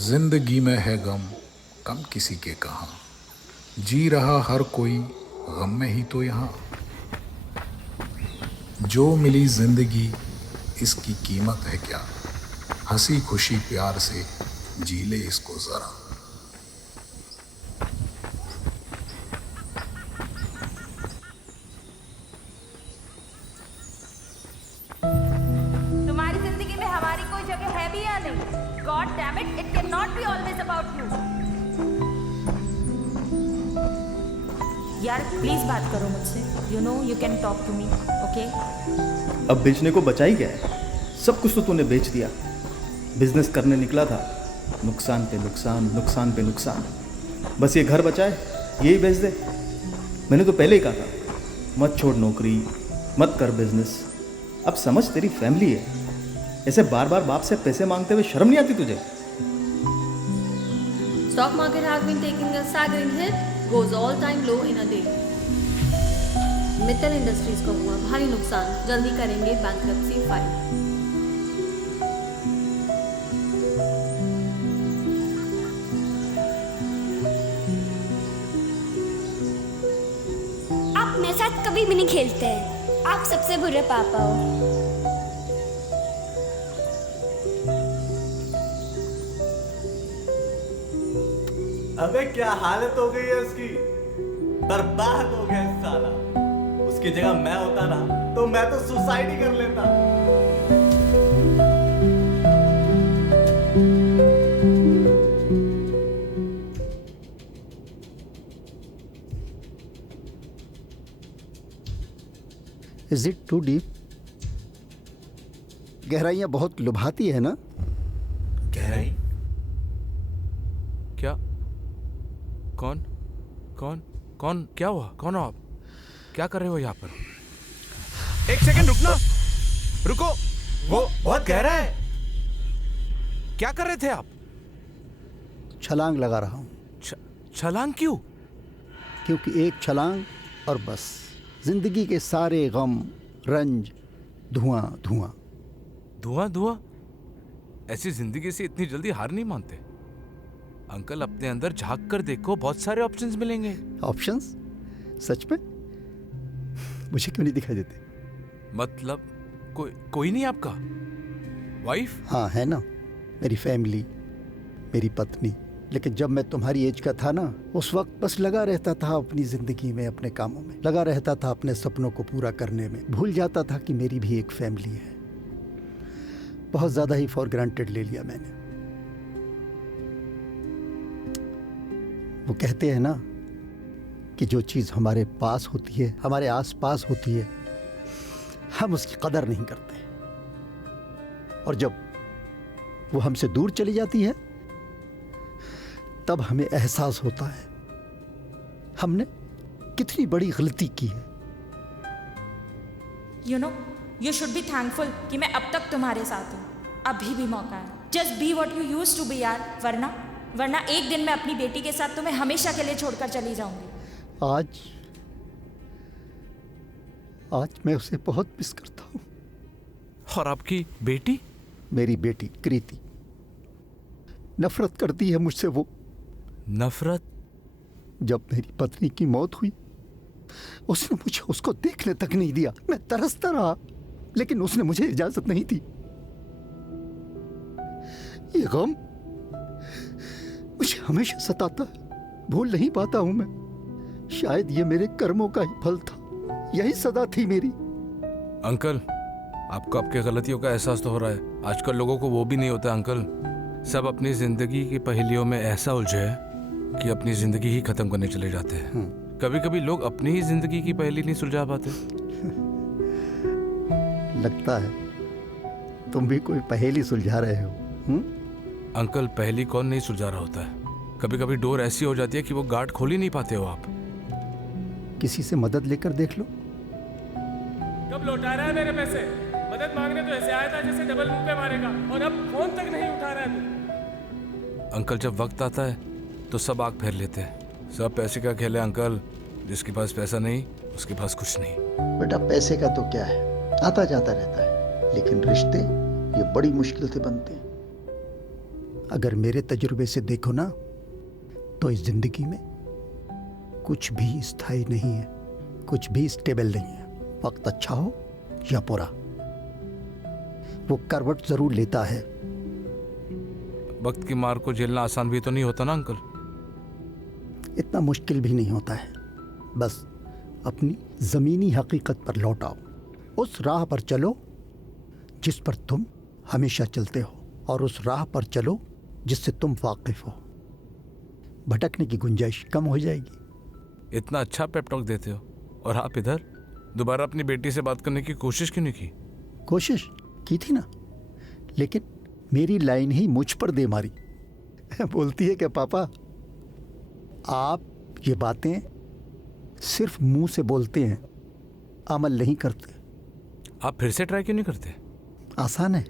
जिंदगी में है गम कम किसी के कहाँ, जी रहा हर कोई गम में ही तो यहाँ। जो मिली जिंदगी इसकी कीमत है क्या, हंसी खुशी प्यार से जी ले इसको जरा। तुम्हारी जिंदगी में हमारी कोई जगह है भी या नहीं? God damn it, it can not be always about you. यार प्लीज बात करो मुझसे। You know you can talk to me, okay? अब बेचने को बचा ही क्या है? सब कुछ तो तूने बेच दिया। बिजनेस करने निकला था, नुकसान पे नुकसान, नुकसान पे नुकसान। बस ये घर बचा है, यही बेच दे। मैंने तो पहले ही कहा था, मत छोड़ नौकरी, मत कर बिजनेस। अब समझ, तेरी फैमिली है। ऐसे बार बार बाप से पैसे मांगते हुए शर्म नहीं आती तुझे? Stock market has been taking a staggering hit, goes all-time low in a day. Mittal industries को हुआ भारी नुकसान, जल्दी करेंगे बैंक्रप्सी फाइल। आप मेरे साथ कभी भी नहीं खेलते हैं। आप सबसे बुरे पापा हो। अबे क्या हालत हो गई है उसकी, बर्बाद हो गया साला। उसकी जगह मैं होता ना तो मैं तो सुसाइड ही कर लेता। Is it too deep? गहराइयां बहुत लुभाती है ना? गहराई? क्या? कौन कौन कौन? क्या हुआ? कौन हो आप? क्या कर रहे हो यहाँ पर? एक सेकंड रुकना, रुको। वो बहुत गहरा है। क्या कर रहे थे आप? छलांग लगा रहा हूं। छलांग क्यों? क्योंकि एक छलांग और बस जिंदगी के सारे गम, रंज, धुआं धुआं। धुआं धुआं? ऐसी जिंदगी से इतनी जल्दी हार नहीं मानते अंकल। अपने अंदर झांक कर देखो, बहुत सारे ऑप्शंस मिलेंगे। ऑप्शंस? सच में? मुझे क्यों नहीं दिखाई देते? मतलब कोई नहीं आपका? वाइफ? हाँ है ना, मेरी फैमिली, मेरी पत्नी। लेकिन जब मैं तुम्हारी एज का था ना, उस वक्त बस लगा रहता था अपनी जिंदगी में, अपने कामों में, लगा रहता था अपने सपनों को पूरा करने में। भूल जाता था कि मेरी भी एक फैमिली है। बहुत ज्यादा ही फॉर ग्रांटेड ले लिया मैंने। वो कहते हैं ना कि जो चीज हमारे पास होती है, हमारे आस पास होती है, हम उसकी कदर नहीं करते। और जब वो हमसे दूर चली जाती है तब हमें एहसास होता है हमने कितनी बड़ी गलती की है। You know you should be thankful कि मैं अब तक तुम्हारे साथ हूँ। अभी भी मौका है। Just be what you use to be यार, वरना एक दिन मैं अपनी बेटी के साथ तुम्हें हमेशा के लिए छोड़कर चली जाऊंगी। आज मैं उसे बहुत मिस करता हूँ। और आपकी बेटी? मेरी बेटी कृति नफरत करती है मुझसे। वो नफरत? जब मेरी पत्नी की मौत हुई, उसने मुझे उसको देखने तक नहीं दिया। मैं तरसता रहा, लेकिन उसने मुझे इजाजत नहीं दी। ये गम मुझे हमेशा सताता है, भूल नहीं पाता हूं मैं। शायद ये मेरे कर्मों का ही फल था, यही सदा थी मेरी। अंकल, आपको आपकी गलतियों का एहसास तो हो रहा है। आजकल लोगों को वो भी नहीं होता अंकल। सब अपनी जिंदगी की पहेलियों में ऐसा उलझे हैं कि अपनी जिंदगी ही खत्म करने चले जाते हैं। कभी कभी लोग अपनी ही जिंदगी की पहेली नहीं सुलझा पाते। लगता है तुम भी कोई पहेली सुलझा रहे हो। अंकल, पहेली कौन नहीं सुलझा रहा होता है। कभी कभी डोर ऐसी हो जाती है कि वो गार्ड खोल ही नहीं पाते हो आप। किसी से मदद लेकर देख लो। कब लौटा रहा है मेरे पैसे? मदद मांगने तो ऐसे आया था जैसे डबल मुंह पे मारेगा, और अब फोन तक नहीं उठा रहा है तू। अंकल, जब वक्त आता है तो सब आग फेर लेते हैं। सब पैसे का खेल है अंकल। जिसके पास पैसा नहीं उसके पास कुछ नहीं। बेटा, पैसे का तो क्या है, आता जाता रहता है, लेकिन रिश्ते ये बड़ी मुश्किल से बनते हैं। अगर मेरे तजुर्बे से देखो ना, तो इस जिंदगी में कुछ भी स्थायी नहीं है, कुछ भी स्टेबल नहीं है। वक्त अच्छा हो या बुरा, वो करवट जरूर लेता है। वक्त की मार को झेलना आसान भी तो नहीं होता ना अंकल। इतना मुश्किल भी नहीं होता है। बस अपनी ज़मीनी हकीकत पर लौट आओ, उस राह पर चलो जिस पर तुम हमेशा चलते हो, और उस राह पर चलो जिससे तुम वाकिफ हो। भटकने की गुंजाइश कम हो जाएगी। इतना अच्छा पेप टॉक देते हो, और आप इधर दोबारा अपनी बेटी से बात करने की कोशिश क्यों नहीं की? कोशिश की थी ना, लेकिन मेरी लाइन ही मुझ पर दे मारी। बोलती है कि पापा, आप ये बातें सिर्फ मुंह से बोलते हैं, अमल नहीं करते। आप फिर से ट्राई क्यों नहीं करते? आसान है,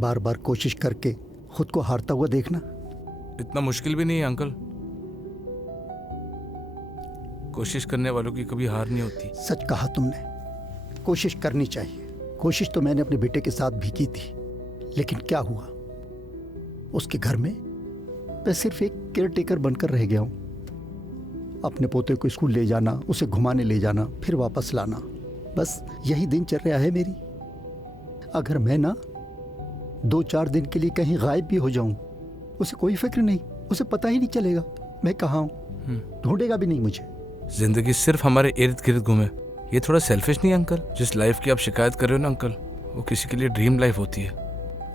बार बार कोशिश करके खुद को हारता हुआ देखना। इतना मुश्किल भी नहीं है अंकल। कोशिश करने वालों की कभी हार नहीं होती। सच कहा तुमने, कोशिश करनी चाहिए। कोशिश तो मैंने अपने बेटे के साथ भी की थी, लेकिन क्या हुआ, उसके घर में मैं सिर्फ एक केयरटेकर बनकर रह गया हूँ। अपने पोते को स्कूल ले जाना, उसे घुमाने ले जाना, फिर वापस लाना, बस यही दिनचर्या है मेरी। अगर मैं ना 2-4 दिन के लिए कहीं गायब भी हो जाऊं, उसे कोई फिक्र नहीं, उसे पता ही नहीं चलेगा मैं कहाँ हूँ, ढूंढेगा भी नहीं मुझे। जिंदगी सिर्फ हमारे इर्द गिर्द घूमे, ये थोड़ा सेल्फिश नहीं अंकल? जिस लाइफ की आप शिकायत कर रहे हो ना अंकल, वो किसी के लिए ड्रीम लाइफ होती है।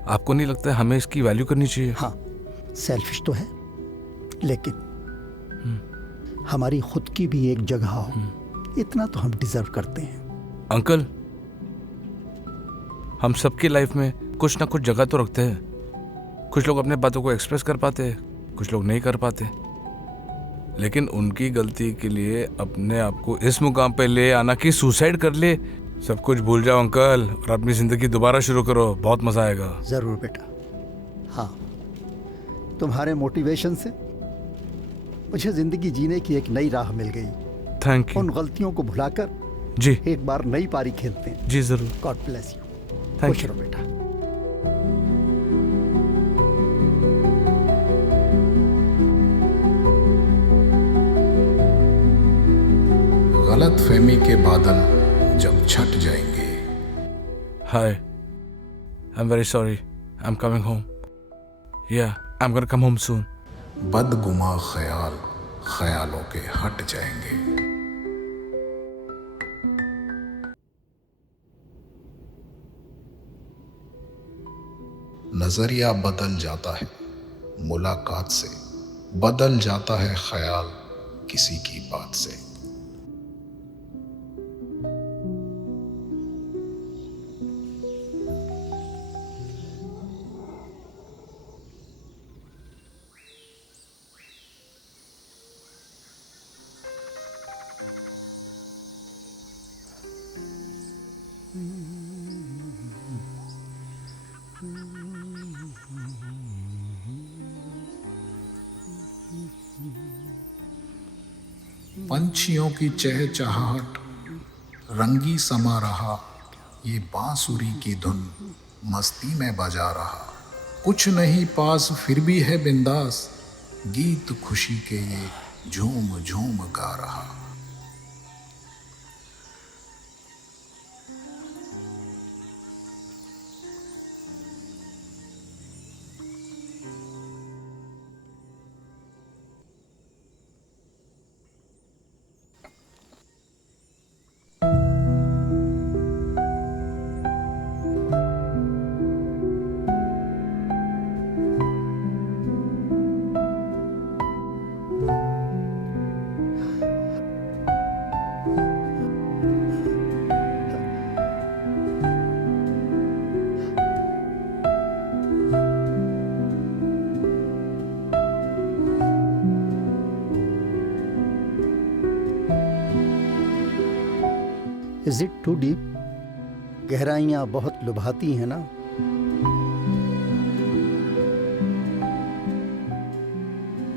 आपको नहीं लगता है हमें इसकी वैल्यू करनी चाहिए? हाँ, सेल्फिश तो है, लेकिन हमारी खुद की भी एक जगह हो, इतना तो हम डिजर्व करते हैं। अंकल, हम सबकी लाइफ में कुछ ना कुछ जगह तो रखते हैं। कुछ लोग अपने बातों को एक्सप्रेस कर पाते हैं, कुछ लोग नहीं कर पाते। लेकिन उनकी गलती के लिए अपने आप को इस मुकाम पे ले आना कि सुसाइड कर ले, सब कुछ भूल जाओ अंकल और अपनी जिंदगी दोबारा शुरू करो, बहुत मजा आएगा। जरूर बेटा। हाँ, तुम्हारे मोटिवेशन से मुझे जिंदगी जीने की एक नई राह मिल गई। Thank you. उन गलतियों को भुलाकर जी एक बार नई पारी खेलते हैं। जी जरूर। God bless you. Thank खुश you. रहो बेटा। गलत फहमी के बादल जब छट जाएंगे। Hi, I am very sorry, I am coming home. या I am gonna come home soon. बदगुमा ख्याल ख्यालों के हट जाएंगे। नजरिया बदल जाता है मुलाकात से, बदल जाता है ख्याल किसी की बात से। पंछियों की चहचहाहट रंगी समा रहा, ये बांसुरी की धुन मस्ती में बजा रहा। कुछ नहीं पास फिर भी है बिंदास, गीत खुशी के ये झूम झूम गा रहा। Is it too deep? गहराइयां बहुत लुभाती हैं ना।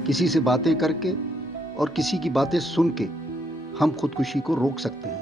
किसी से बातें करके और किसी की बातें सुन के हम खुदकुशी को रोक सकते हैं,